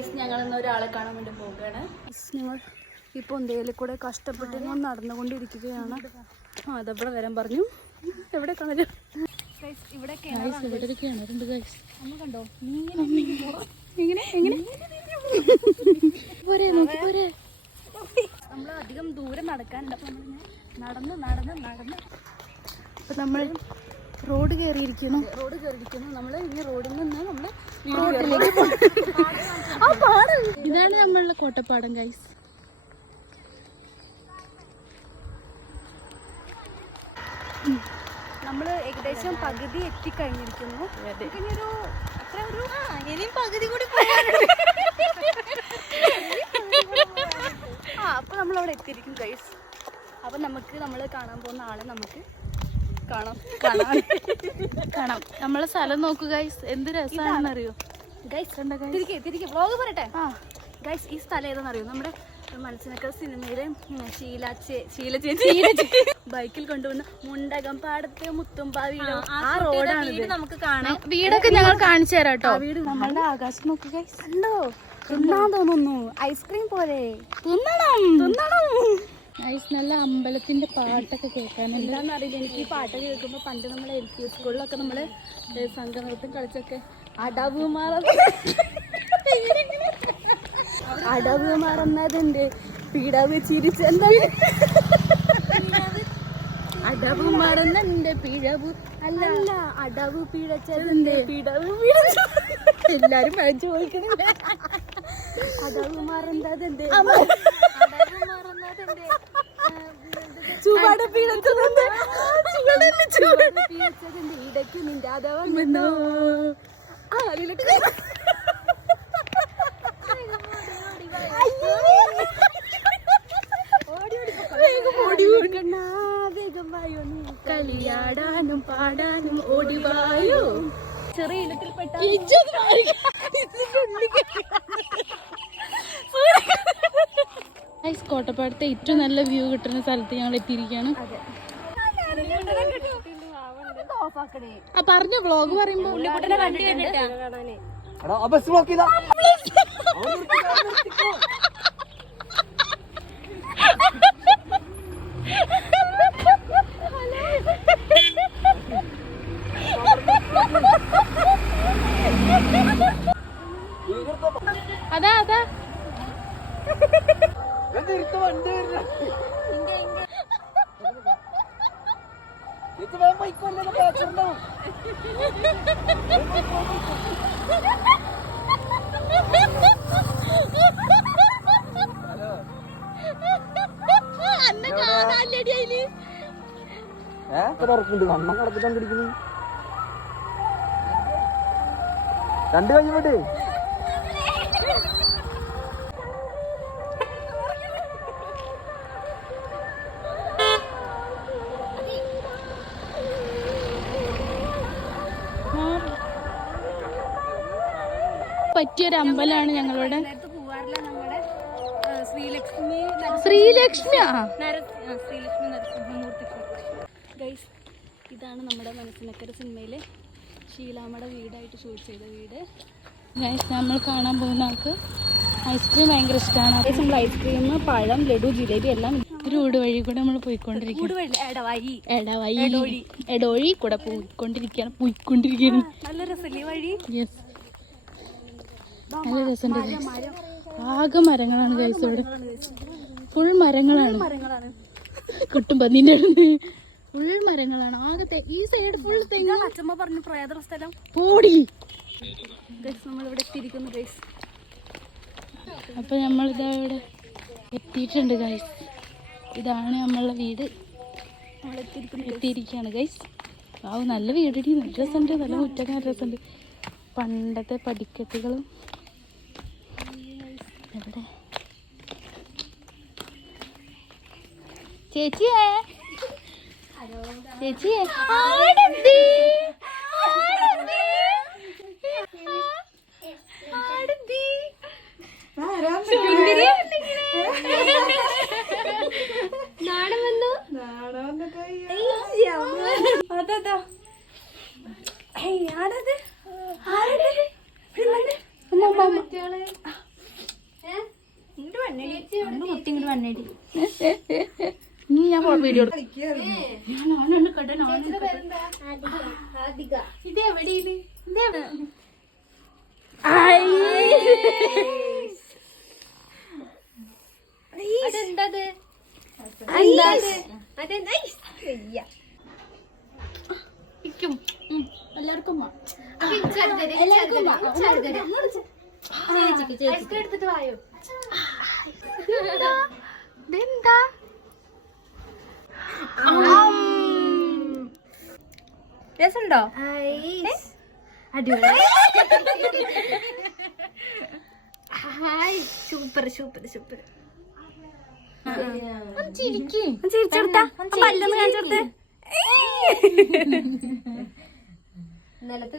Guys ഞങ്ങൾ ഇന്ന് ഒരാളെ കാണാൻ വേണ്ടി പോവുകയാണ്. ഞങ്ങൾ ഈ പൊന്തയിൽ കൂടെ കഷ്ടപ്പെട്ട് നടന്നുകൊണ്ടിരിക്കുകയാണ്. അതവിടെ വരാൻ പറഞ്ഞു. എവിടെ കാണല് ഇവിടെ കണ്ടോ പോരെ നോക്കി പോരെ. നമ്മൾ അധികം ദൂരം നടക്കാനുണ്ട്. അപ്പൊ നടന്ന് നടന്ന് നടന്ന് ഇപ്പൊ നമ്മൾ റോഡ് കയറിയിരിക്കുന്നു. നമ്മൾ ഇനി റോഡിൽ നിന്ന് നമ്മൾ റോഡിലേക്ക് ഇതാണ് നമ്മളുടെ കോട്ടപ്പാടം ഗൈസ്. നമ്മൾ ഏകദേശം പകുതി എത്തിക്കഴിഞ്ഞിരിക്കുന്നു. ഇനിയും പകുതി കൂടി അപ്പൊ നമ്മളവിടെ എത്തിയിരിക്കും ഗൈസ്. അപ്പൊ നമുക്ക് നമ്മൾ കാണാൻ പോകുന്ന ആളെ നമുക്ക് കാണാം. നമ്മളെ സ്ഥലം നോക്കൂ ഗൈസ്, എന്ത് രസമാണെന്നറിയോ ഗൈസ്. തിരികെ വ്ലോഗ് പറയട്ടെ. ഗൈസ് ഈ സ്ഥലം ഏതാണെന്നറിയോ? നമ്മുടെ മനസ്സിനൊക്കെ സിനിമയിലെ ഷീല ചേച്ചി ബൈക്കിൽ കൊണ്ടുവന്ന മുണ്ടകം പാടത്തെ മുത്തുംപാവിയിലോ ആ റോഡാണ് നമുക്ക് കാണാം. വീടൊക്കെ ഞങ്ങൾ കാണിച്ചു തരാം കേട്ടോ. വീട് നമ്മളുടെ ആകാശം നോക്കുക ഗൈസ്. കണ്ടോ? തിന്നാൻ തോന്നുന്നു. ഐസ്ക്രീം പോലെ തിന്നണം. നല്ല അമ്പലത്തിന്റെ പാട്ടൊക്കെ കേൾക്കാൻ എന്താണെന്ന് അറിയില്ല. എനിക്ക് ഈ പാട്ടൊക്കെ കേൾക്കുമ്പോൾ പണ്ട് നമ്മളെ LP സ്കൂളിലൊക്കെ നമ്മള് സംഘനൃത്തം കളിച്ചൊക്കെ അടവ് മറന്നതിന്റെ പിടവ് ചിരിച്ച് എന്താണ് അടവ് മറന്നതിന്റെ പിഴവ് അല്ല അടവ് പിഴച്ചതിന്റെ പിടവ് എല്ലാരും പഴച്ചു പോയിക്കണില്ല. അടവ് മറന്നതിന്റെ ചുവട് പിഴച്ചതിന്റെ ഇടയ്ക്ക് നിന്റെ അതവന്നോ കളിയാടാനും പാടാനും ഓടിവായോ. ചെറിയ ഇനത്തിൽപ്പെട്ട കോട്ടപ്പാടത്തെ ഏറ്റവും നല്ല വ്യൂ കിട്ടുന്ന സ്ഥലത്ത് ഞങ്ങൾ എത്തിയിരിക്കുകയാണ്. പറഞ്ഞ വ്ളോഗ് പറയുമ്പോ അതാ കണ്ണം കടപ്പിച്ചോണ്ടിരിക്കുന്നു. രണ്ട് കഴിഞ്ഞിട്ട് പറ്റിയൊരു അമ്പലമാണ് ഞങ്ങളുടെ ശ്രീലക്ഷ്മി നരസിംഹമൂർത്തി. ഗൈസ് ഇതാണ് നമ്മുടെ മനസ്സിനക്കര സിനിമയിലെ ഷീലാമ്മയുടെ വീടായിട്ട് ഷൂട്ട് ചെയ്ത വീട്. ഗൈസ് നമ്മൾ കാണാൻ പോകുന്ന ആൾക്ക് ഐസ്ക്രീം ഭയങ്കര ഇഷ്ടമാണ്. നമ്മൾ ഐസ്ക്രീം, പഴം, ലഡു, ജിലേബി എല്ലാം റോഡ് വഴി കൂടെ നമ്മൾ പോയിക്കൊണ്ടിരിക്കുകയാണ്. എടവഴി കൂടെ പോയിക്കൊണ്ടിരിക്കുകയാണ്. നല്ല രസമല്ലേ വഴി? യെസ്, നല്ല രസമുണ്ട്. ആകെ മരങ്ങളാണ് ഗൈസ്. ഇവിടെ ഫുൾ മരങ്ങളാണ്. കുട്ടും പന്നീൻ്റെ ഫുൾ മരങ്ങളാണ്. ആകെ ഈ സൈഡ് ഫുൾ തെങ്ങ്. അച്ഛമ്മ പറഞ്ഞു പ്രേത സ്ഥലം പോടി. ഗൈസ് നമ്മളിവിടെ എത്തിയിരിക്കുന്നു ഗൈസ്. അപ്പൊ നമ്മളിതാ ഇവിടെ എത്തിയിട്ടുണ്ട് ഗൈസ്. ഇതാണ് നമ്മളുടെ വീട്. എത്തിയിരിക്കുകയാണ് ഗൈസ്. നല്ല വീടടി, നല്ല രസമുണ്ട്. നല്ല മുറ്റൊക്കെ നല്ല രസമുണ്ട്. പണ്ടത്തെ പടിക്കെട്ടുകളും എവിടെ ചേച്ചിയേ നാടൻ വന്നു. അതാ കണ്ണടി നീ ഞാൻ വീഡിയോ ഇതെവിടെ അതെന്തത് എല്ലാവർക്കും എടുത്തിട്ട് വായോ ഇതെന്താ രസമുണ്ടോ അടിപൊളി സൂപ്പർ സൂപ്പർ സൂപ്പർ ചിരിച്ചെടുത്താ പല്ലൊന്ന് കാണിച്ചെടുത്ത് നിലത്ത്